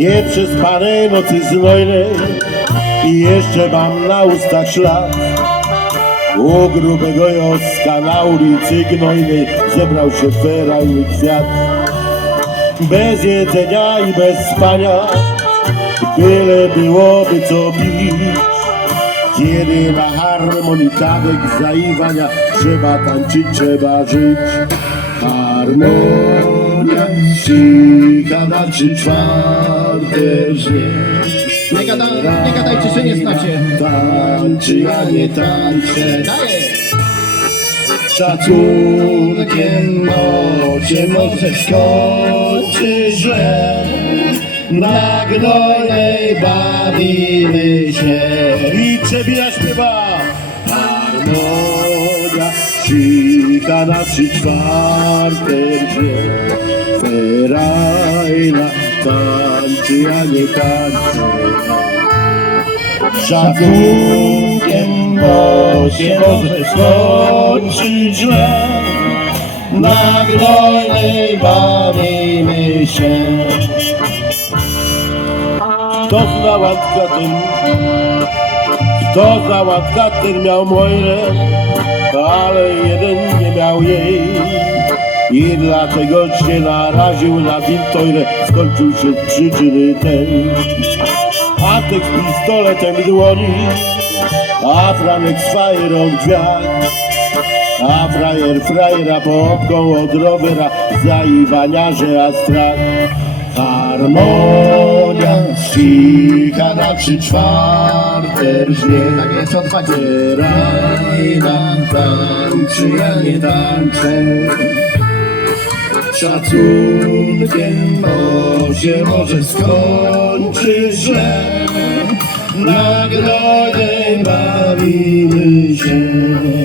Nieprzespane nocy znojnej i jeszcze mam na ustach ślad. U grubego Joska na ulicy Gnojnej zebrał się feralny kwiat. Bez jedzenia i bez spania, byle byłoby co pić. Kiedy na harmonii tadek zaiwania Trzeba tańczyć, trzeba żyć Harmonia cicha na trzy żyć Nie, gada, nie gadajcie, że nie znacie. Tańczy, ja nie tańczę. Daję! Szacunkiem się może skończyć źle. Na gnojnej bawimy się. I przebija śpiewa Harmonia cicha na trzy czwarte wrze Ferajna tańczy, ja nie tańczę Szacunkiem, bo się może skończyć źle. Na gnojnej bawimy się. Kto zna łatka ten, kto za łatka ten miał moje, ale jeden nie miał jej. I dlatego się naraził na wintojre, skończył się przyczyny tej. Antek z pistoletem w dłoni, a Franek z fajerą w drzwiach. A frajer frajera połowką od rowera, zaiwaniarze a strach. Harmonia cicha na trzy czwarte brzmi. Tak jest, odchodzi. Rajna tańczy, ja nie tańczę. Szacunkiem, bo się może skończyć źle. Na grodzie bawimy się.